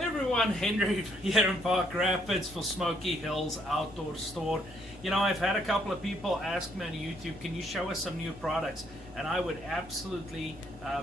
Hey everyone, Henry here in Park Rapids for Smoky Hills Outdoor Store. You know, I've had a couple of people ask me on YouTube, can you show us some new products? And I would absolutely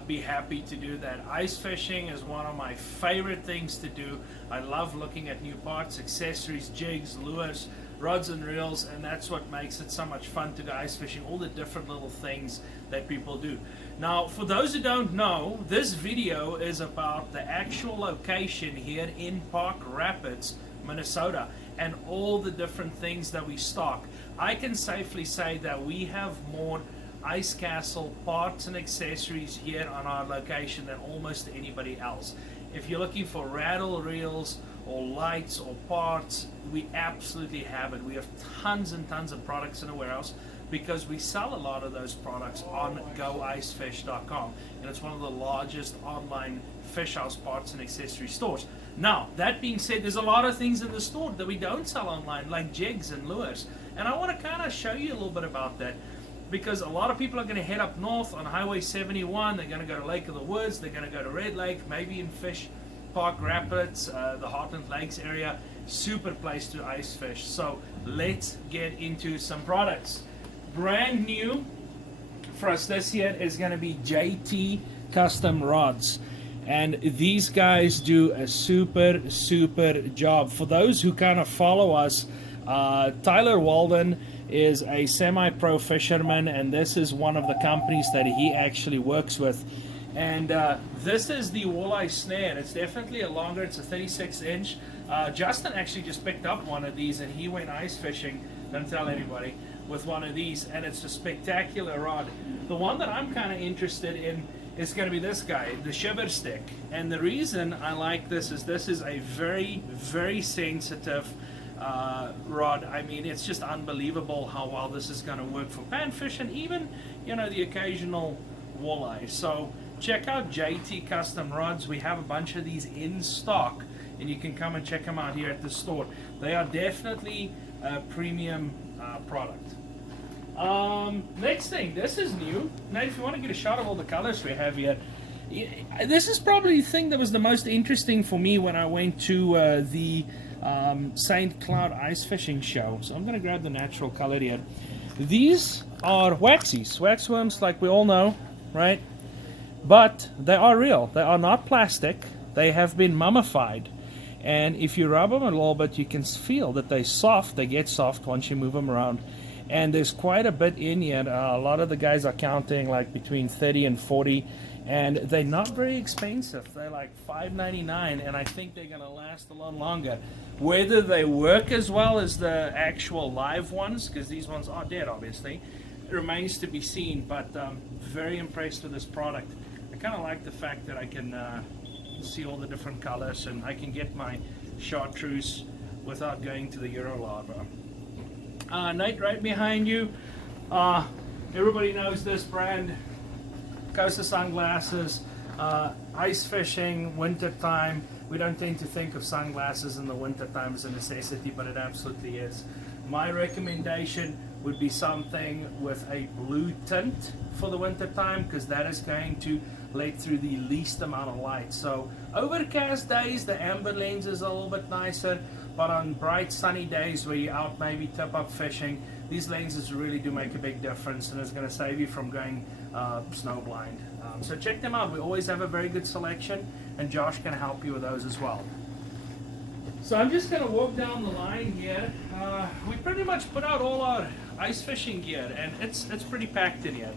be happy to do that. Ice fishing is one of my favorite things to do. I love looking at new parts, accessories, jigs, lures, rods and reels, and that's what makes it so much fun to go ice fishing, all the different little things that people do. Now, for those who don't know, this video is about the actual location here in Park Rapids, Minnesota, and all the different things that we stock. I can safely say that we have more ice castle parts and accessories here on our location than almost anybody else. If you're looking for rattle reels or lights or parts, we absolutely have it. We have tons and tons of products in the warehouse because we sell a lot of those products on goicefish.com, and it's one of the largest online fish house parts and accessory stores. Now, that being said, there's a lot of things in the store that we don't sell online, like jigs and lures, and I want to kind of show you a little bit about that, because a lot of people are going to head up north on Highway 71. They're going to go to Lake of the Woods, they're going to go to Red Lake, maybe in Fish Park Rapids, the Heartland Lakes area. Super place to ice fish. So let's get into some products. Brand new for us this year is going to be JT Custom Rods, and these guys do a super job. For those who kind of follow us, Tyler Walden is a semi-pro fisherman, and this is one of the companies that he actually works with. And this is the walleye snare. It's definitely a longer, it's a 36 inch. Justin actually just picked up one of these and he went ice fishing, don't tell anybody, with one of these, and it's a spectacular rod. The one that I'm kind of interested in is going to be this guy, the shiver stick. And the reason I like this is a very sensitive rod. I mean, it's just unbelievable how well this is going to work for panfish and even, you know, the occasional walleye. So check out JT Custom Rods. We have a bunch of these in stock, and you can come and check them out here at the store. They are definitely a premium product. Next thing, this is new. Now, if you want to get a shot of all the colors we have here, this is probably the thing that was the most interesting for me when I went to the St. Cloud Ice Fishing Show. So I'm going to grab the natural color here. These are waxies, waxworms, like we all know, right? But they are real. They are not plastic. They have been mummified. And if you rub them a little bit, you can feel that they're soft. They get soft once you move them around. And there's quite a bit in here. A lot of the guys are counting like between 30 and 40. And they're not very expensive. They're like $5.99, and I think they're going to last a lot longer. Whether they work as well as the actual live ones, because these ones are dead, obviously, it remains to be seen. But very impressed with this product. I kind of like the fact that I can see all the different colors, and I can get my chartreuse without going to the Eurolava. Nate, right behind you. Everybody knows this brand. Costa sunglasses, ice fishing, winter time. We don't tend to think of sunglasses in the winter time as a necessity, but it absolutely is. My recommendation would be something with a blue tint for the winter time, because that is going to let through the least amount of light. So overcast days, the amber lens is a little bit nicer, but on bright sunny days where you're out maybe tip up fishing, these lenses really do make a big difference, and it's going to save you from going snow blind. So check them out. We always have a very good selection, and Josh can help you with those as well. So I'm just going to walk down the line here. We pretty much put out all our ice fishing gear, and it's pretty packed in here.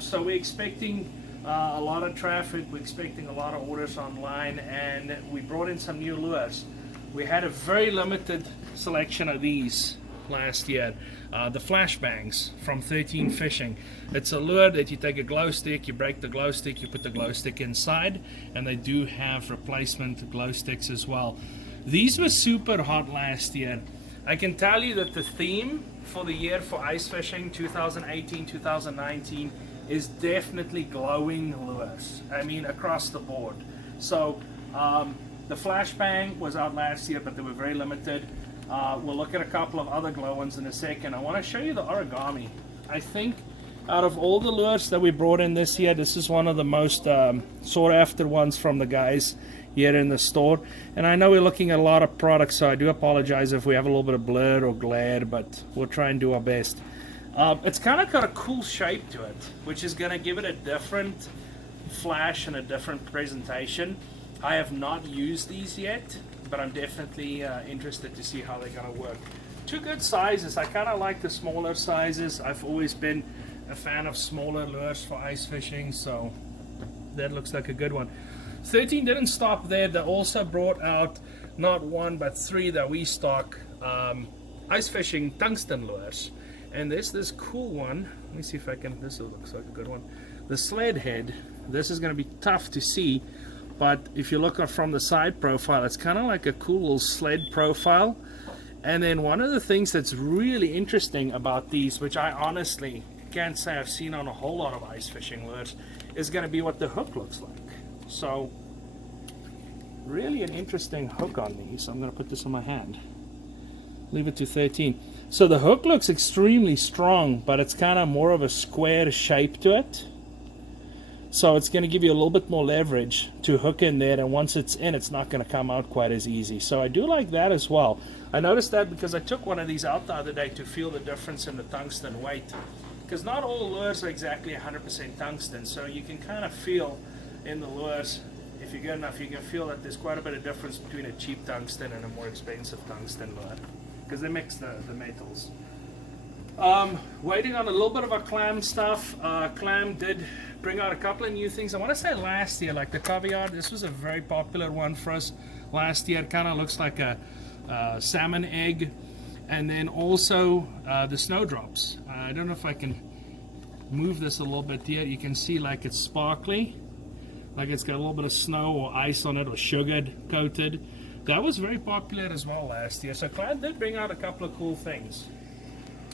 So we're expecting a lot of traffic. We're expecting a lot of orders online, and we brought in some new lures. We had a very limited selection of these last year. The flashbangs from 13 Fishing. It's a lure that you take a glow stick, you break the glow stick, you put the glow stick inside, and they do have replacement glow sticks as well. These were super hot last year. I can tell you that the theme for the year for ice fishing 2018-2019 is definitely glowing lures. I mean, across the board. So the flashbang was out last year, but they were very limited. We'll look at a couple of other glow ones in a second. I want to show you the origami. I think out of all the lures that we brought in this year, this is one of the most sought after ones from the guys here in the store. And I know we're looking at a lot of products, so I do apologize if we have a little bit of blur or glare, but we'll try and do our best. It's kind of got a cool shape to it, which is going to give it a different flash and a different presentation. I have not used these yet, but I'm definitely interested to see how they're going to work. Two good sizes. I kind of like the smaller sizes. I've always been a fan of smaller lures for ice fishing, so that looks like a good one. 13 didn't stop there. They also brought out not one but three that we stock ice fishing tungsten lures. And there's this cool one. Let me see if I can, this looks like a good one. The sled head. This is going to be tough to see, but if you look from the side profile, it's kind of like a cool little sled profile. And then one of the things that's really interesting about these, which I honestly can't say I've seen on a whole lot of ice fishing lures, is going to be what the hook looks like. So really an interesting hook on these. I'm going to put this on my hand. Leave it to 13. So the hook looks extremely strong, but it's kind of more of a square shape to it. So it's going to give you a little bit more leverage to hook in there, and once it's in, it's not going to come out quite as easy. So I do like that as well. I noticed that because I took one of these out the other day to feel the difference in the tungsten weight. Because not all lures are exactly 100% tungsten, so you can kind of feel in the lures, if you're good enough, you can feel that there's quite a bit of difference between a cheap tungsten and a more expensive tungsten lure, because they mix the metals. Waiting on a little bit of our clam stuff. Clam did bring out a couple of new things. I want to say last year, like the caviar, this was a very popular one for us last year. It kind of looks like a salmon egg. And then also the snowdrops. I don't know if I can move this a little bit here. You can see like it's sparkly, like it's got a little bit of snow or ice on it, or sugared coated. That was very popular as well last year. So Clan did bring out a couple of cool things.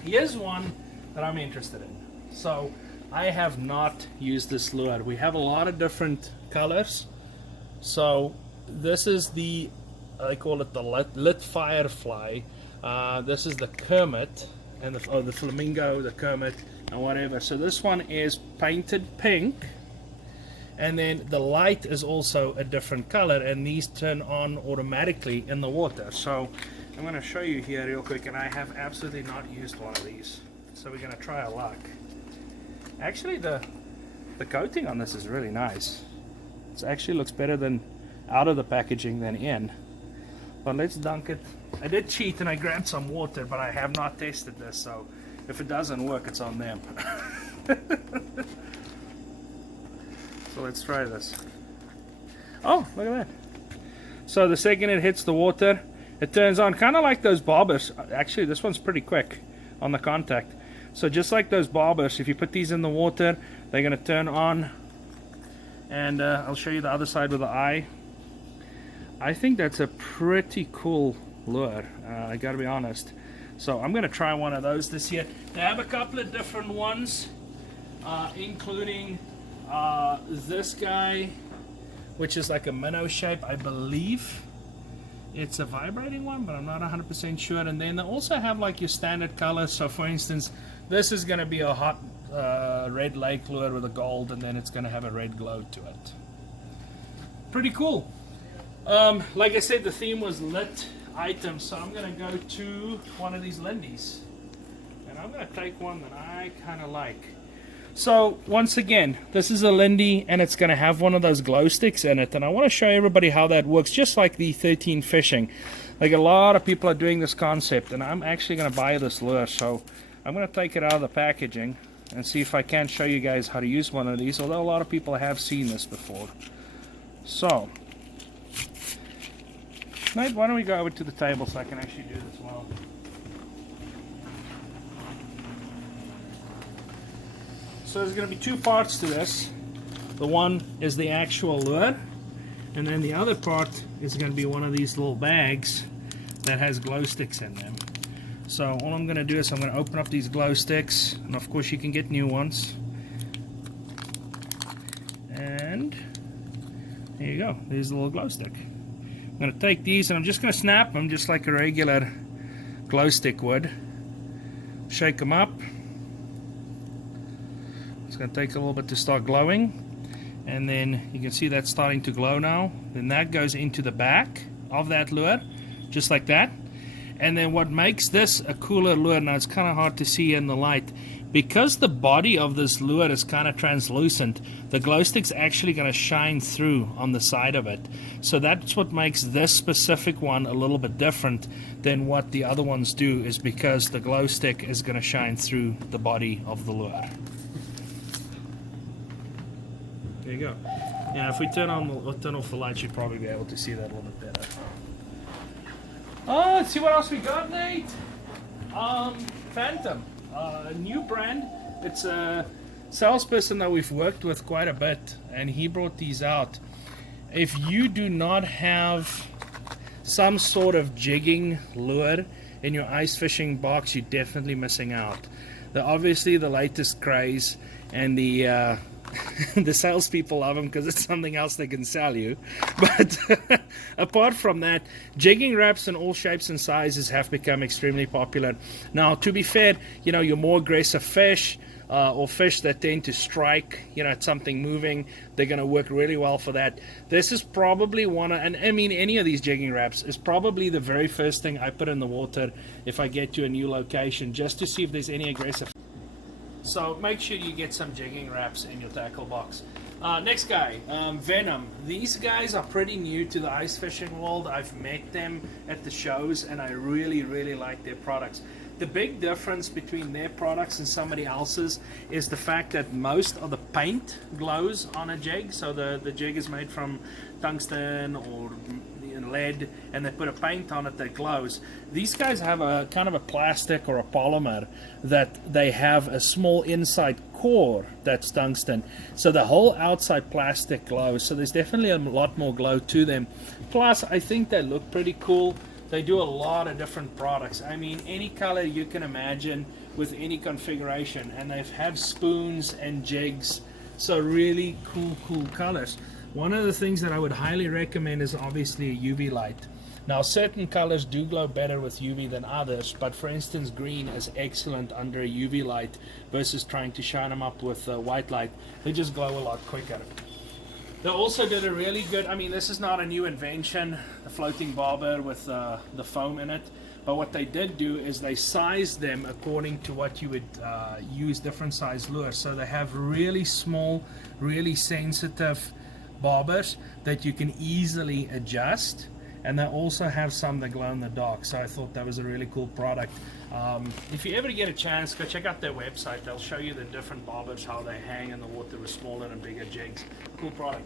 Here's one that I'm interested in. So I have not used this lure. We have a lot of different colors. So this is the, I call it the lit firefly. This is the Kermit, and the flamingo, the Kermit, and whatever. So this one is painted pink, and then the light is also a different color, and these turn on automatically in the water. So I'm going to show you here real quick, and I have absolutely not used one of these. So we're going to try our luck. Actually, the coating on this is really nice. It actually looks better than out of the packaging than in. But let's dunk it. I did cheat and I grabbed some water, but I have not tested this, so if it doesn't work, it's on them. So let's try this. Oh, look at that. So the second it hits the water, it turns on, kind of like those bobbers. Actually, this one's pretty quick on the contact. So just like those bobbers, if you put these in the water, they're going to turn on. And I'll show you the other side with the eye. I think that's a pretty cool lure, I gotta be honest. So I'm gonna try one of those this year. They have a couple of different ones, including this guy, which is like a minnow shape, I believe. It's a vibrating one, but I'm not 100% sure. And then they also have like your standard colors. So for instance, this is gonna be a hot red lake lure with a gold, and then it's gonna have a red glow to it. Pretty cool. Like I said, the theme was lit items, so I'm going to go to one of these Lindy's, and I'm going to take one that I kind of like. So once again, this is a Lindy, and it's going to have one of those glow sticks in it, and I want to show everybody how that works, just like the 13 fishing. Like a lot of people are doing this concept, and I'm actually going to buy this lure, so I'm going to take it out of the packaging and see if I can show you guys how to use one of these, although a lot of people have seen this before. So Nate, why don't we go over to the table so I can actually do this well. So there's going to be two parts to this. The one is the actual lure, and then the other part is going to be one of these little bags that has glow sticks in them. So all I'm going to do is I'm going to open up these glow sticks, and of course you can get new ones. And there you go, there's a little glow stick. I'm going to take these and I'm just going to snap them just like a regular glow stick would. Shake them up. It's going to take a little bit to start glowing. and then you can see that's starting to glow now. Then that goes into the back of that lure, just like that. And then what makes this a cooler lure, now it's kind of hard to see in the light, because the body of this lure is kind of translucent, the glow stick's actually going to shine through on the side of it. So that's what makes this specific one a little bit different than what the other ones do, is because the glow stick is going to shine through the body of the lure. There you go. Now if we turn off the light, you'd probably be able to see that a little bit better. Oh, let's see what else we got, Nate. Phantom, a new brand. It's a salesperson that we've worked with quite a bit, and he brought these out. If you do not have some sort of jigging lure in your ice fishing box, you're definitely missing out. They're obviously the latest craze, and the the salespeople love them because it's something else they can sell you. But apart from that, jigging wraps in all shapes and sizes have become extremely popular. Now, to be fair, you know, your more aggressive fish or fish that tend to strike, you know, at something moving, they're going to work really well for that. This is probably one of, and I mean, any of these jigging wraps is probably the very first thing I put in the water if I get to a new location, just to see if there's any aggressive. So make sure you get some jigging wraps in your tackle box. Next guy, Venom. These guys are pretty new to the ice fishing world. I've met them at the shows, and I really, really like their products. The big difference between their products and somebody else's is the fact that most of the paint glows on a jig. So the jig is made from tungsten or lead, and they put a paint on it that glows. These guys have a kind of a plastic or a polymer that they have a small inside core that's tungsten, so the whole outside plastic glows. So there's definitely a lot more glow to them. Plus, I think they look pretty cool. They do a lot of different products. I mean, any color you can imagine with any configuration, and they have spoons and jigs, so really cool colors. One of the things that I would highly recommend is obviously a UV light. Now, certain colors do glow better with UV than others, but for instance, green is excellent under a UV light versus trying to shine them up with white light. They just glow a lot quicker. They also did a really good, I mean, this is not a new invention, the floating bobber with the foam in it, but what they did do is they sized them according to what you would use different size lures. So they have really small, really sensitive bobbers that you can easily adjust, and they also have some that glow in the dark. So I thought that was a really cool product. If you ever get a chance, go check out their website. They'll show you the different bobbers, how they hang in the water with smaller and bigger jigs. Cool product.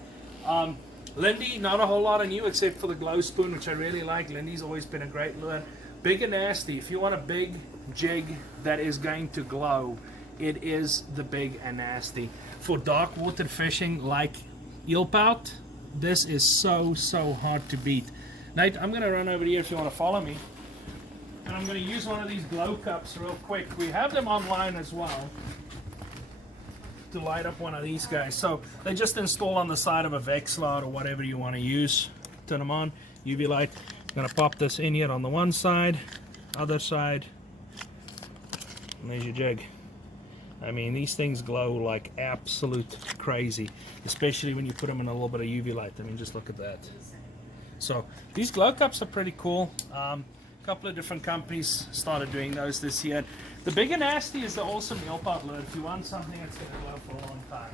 Lindy, not a whole lot of new except for the glow spoon, which I really like. Lindy's always been a great lure. Big and Nasty, if you want a big jig that is going to glow, it is the Big and Nasty. For dark water fishing like eelpout, this is so hard to beat. Nate, I'm going to run over here if you want to follow me, and I'm going to use one of these glow cups real quick. We have them online as well to light up one of these guys. So they just install on the side of a Vexlot or whatever you want to use. Turn them on, UV light. I'm going to pop this in here on the one side, other side, and there's your jig. I mean, these things glow like absolute crazy, especially when you put them in a little bit of UV light. I mean, just look at that. So these glow cups are pretty cool. A couple of different companies started doing those this year. The Big and Nasty is the awesome eelpout lure if you want something that's going to glow for a long time.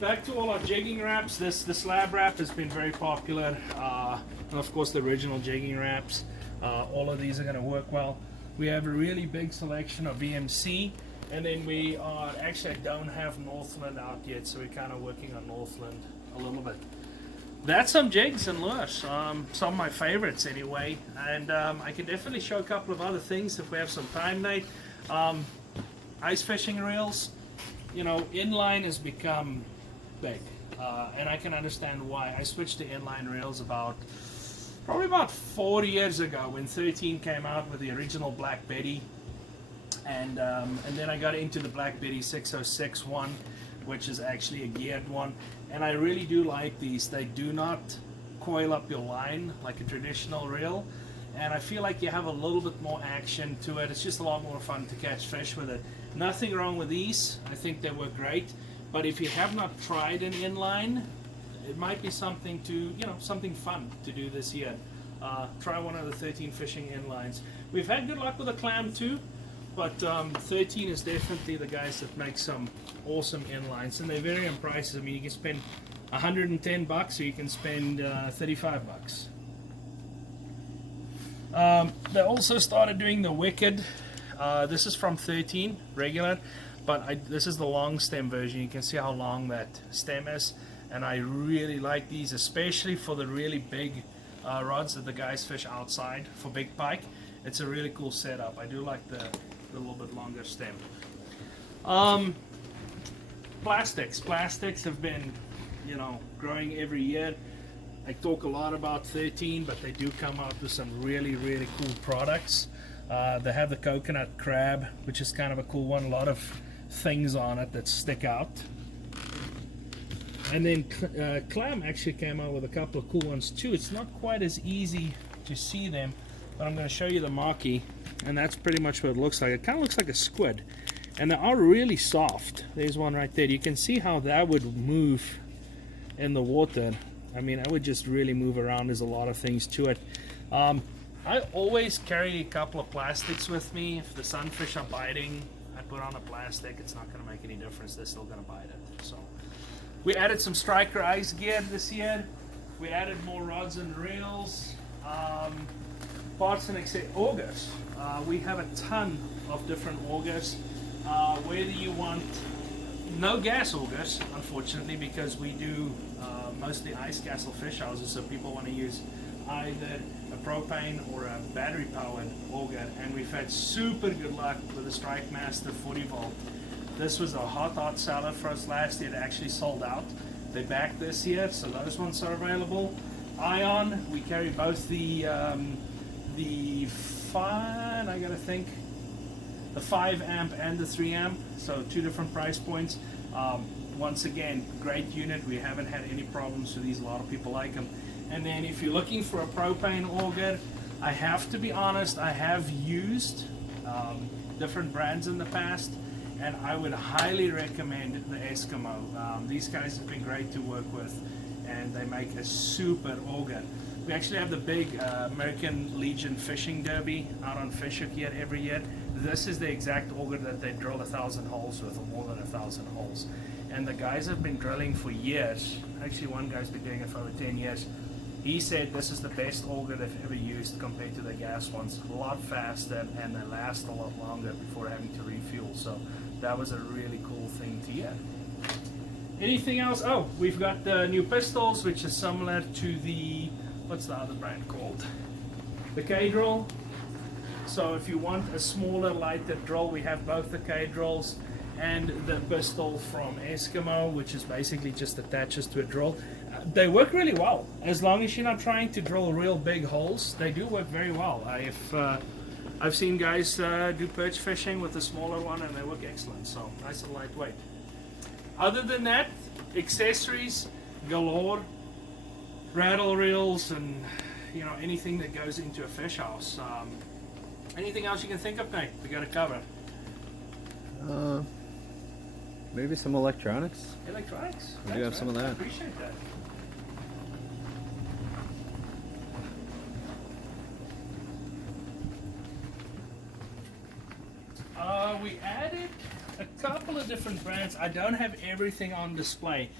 Back to all our jigging wraps. The slab wrap has been very popular, and of course the original jigging wraps. All of these are going to work well. We have a really big selection of VMC, and then we are actually don't have Northland out yet, so we're kind of working on Northland a little bit. That's some jigs and lures, some of my favorites anyway, and I can definitely show a couple of other things if we have some time, Nate. Ice fishing reels, you know, Inline has become big, and I can understand why. I switched to Inline reels probably about 4 years ago when 13 came out with the original Black Betty, and then I got into the Black Betty 606 one, which is actually a geared one, and I really do like these. They do not coil up your line like a traditional reel, and I feel like you have a little bit more action to it. It's just a lot more fun to catch fish with it. Nothing wrong with these. I think they work great. But if you have not tried an inline, it might be something to, something fun to do this year. Try one of the 13 fishing inlines. We've had good luck with the clam too, but 13 is definitely the guys that make some awesome inlines, and they vary in prices. I mean, you can spend $110 or you can spend $35. They also started doing the Wicked. This is from 13 regular, but this is the long stem version. You can see how long that stem is, and I really like these, especially for the really big rods that the guys fish outside for big pike. It's a really cool setup. I do like the little bit longer stem. Plastics have been, growing every year. I talk a lot about 13, but they do come out with some really cool products. They have the coconut crab, which is kind of a cool one. A lot of things on it that stick out. And then clam actually came out with a couple of cool ones too. It's not quite as easy to see them, but I'm going to show you the marquee, and that's pretty much what it looks like. It kind of looks like a squid, and they are really soft. There's one right there. You can see how that would move in the water. I mean, I would just really move around. There's a lot of things to it. I always carry a couple of plastics with me. If the sunfish are biting, I put on a plastic. It's not going to make any difference. They're still going to bite it. So we added some striker ice gear this year. We added more rods and reels, parts and augers. We have a ton of different augers. Whether you want no gas augers, unfortunately, because we do mostly ice castle fish houses, so people want to use either a propane or a battery powered auger, and we've had super good luck with the Strike Master 40 volt. This was a hot seller for us last year. It actually sold out. They're back this year, so those ones are available. Ion, we carry both the 5 amp and the 3 amp, so two different price points. Once again, great unit. We haven't had any problems with these. A lot of people like them. And then if you're looking for a propane auger, I have to be honest, I have used different brands in the past, and I would highly recommend the Eskimo. These guys have been great to work with, and they make a super auger. We actually have the big American Legion Fishing Derby out on Fisher here every year. This is the exact auger that they drill 1,000 holes with, or more than 1,000 holes. And the guys have been drilling for years. Actually, one guy's been doing it for over 10 years. He said this is the best auger they've ever used compared to the gas ones. A lot faster, and they last a lot longer before having to refuel. So that was a really cool thing to hear. Anything else? Oh, we've got the new pistols, which is similar to the, what's the other brand called? The K-drill. So if you want a smaller, lighter drill, we have both the K-drills and the pistol from Eskimo, which is basically just attaches to a drill. They work really well. As long as you're not trying to drill real big holes, they do work very well. I've seen guys do perch fishing with the smaller one, and they work excellent. So nice and lightweight. Other than that, accessories galore, rattle reels, and anything that goes into a fish house. Anything else you can think of, Nate? We got to cover. Maybe some electronics. Electronics. We do have some of that. I appreciate that. We added a couple of different brands. I don't have everything on display.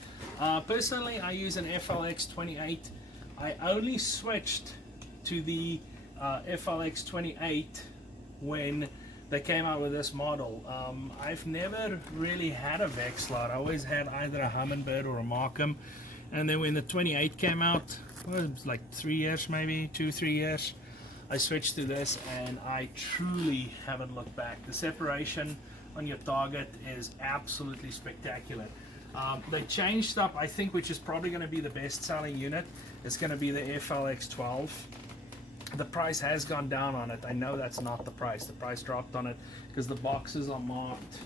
Personally, I use an FLX 28. I only switched to the FLX 28 when they came out with this model. I've never really had a Vexlot. I always had either a Humminbird or a Markham. And then when the 28 came out, well, it was like 3 years, maybe 2-3 years, I switched to this, and I truly haven't looked back. The separation on your target is absolutely spectacular. They changed up, I think, which is probably going to be the best selling unit. It's going to be the FLX 12. The price has gone down on it. I know that's not the price. The price dropped on it because the boxes are marked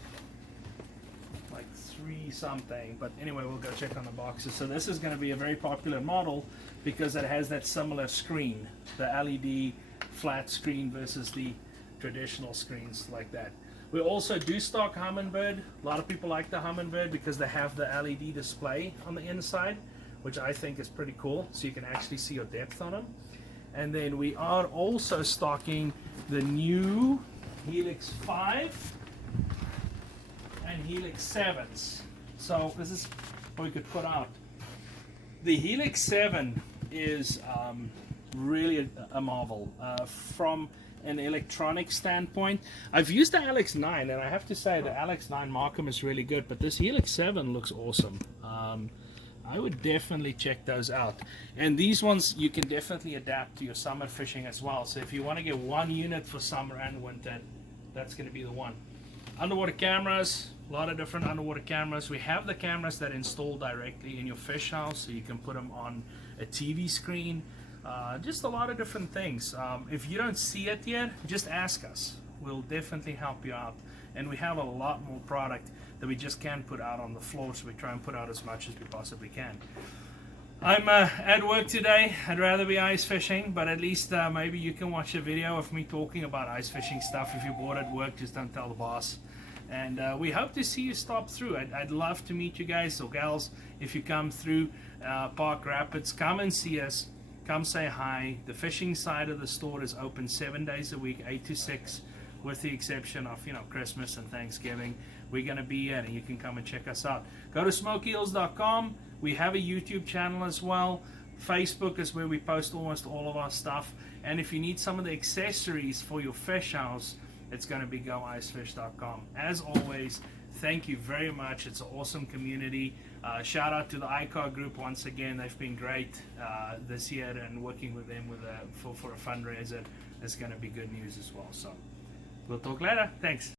like 3 something. But anyway, we'll go check on the boxes. So this is going to be a very popular model because it has that similar screen, the LED flat screen versus the traditional screens like that. We also do stock Humminbird. A lot of people like the Humminbird because they have the LED display on the inside, which I think is pretty cool, so you can actually see your depth on them. And then we are also stocking the new Helix 5 and Helix 7s. So this is what we could put out. The Helix 7 is really a marvel from an electronic standpoint. I've used the LX9, and I have to say the LX9 Markham is really good, but this Helix 7 looks awesome. I would definitely check those out. And these ones you can definitely adapt to your summer fishing as well. So if you want to get one unit for summer and winter, that's going to be the one. Underwater cameras, a lot of different underwater cameras. We have the cameras that install directly in your fish house, so you can put them on a TV screen. Just a lot of different things. If you don't see it yet, just ask us. We'll definitely help you out. And we have a lot more product that we just can't put out on the floor, so we try and put out as much as we possibly can. I'm at work today. I'd rather be ice fishing, but at least maybe you can watch a video of me talking about ice fishing stuff. If you're bored at work, just don't tell the boss. And we hope to see you stop through. I'd love to meet you guys or gals. If you come through Park Rapids, come and see us. Come say hi. The fishing side of the store is open 7 days a week, 8 to 6, with the exception of, you know, Christmas and Thanksgiving. We're going to be here, and you can come and check us out. Go to smokyhills.com. We have a YouTube channel as well. Facebook is where we post almost all of our stuff. And if you need some of the accessories for your fish house, it's going to be goicefish.com. As always, thank you very much. It's an awesome community. Shout out to the iCar group once again. They've been great this year, and working with them for a fundraiser is going to be good news as well. So we'll talk later. Thanks.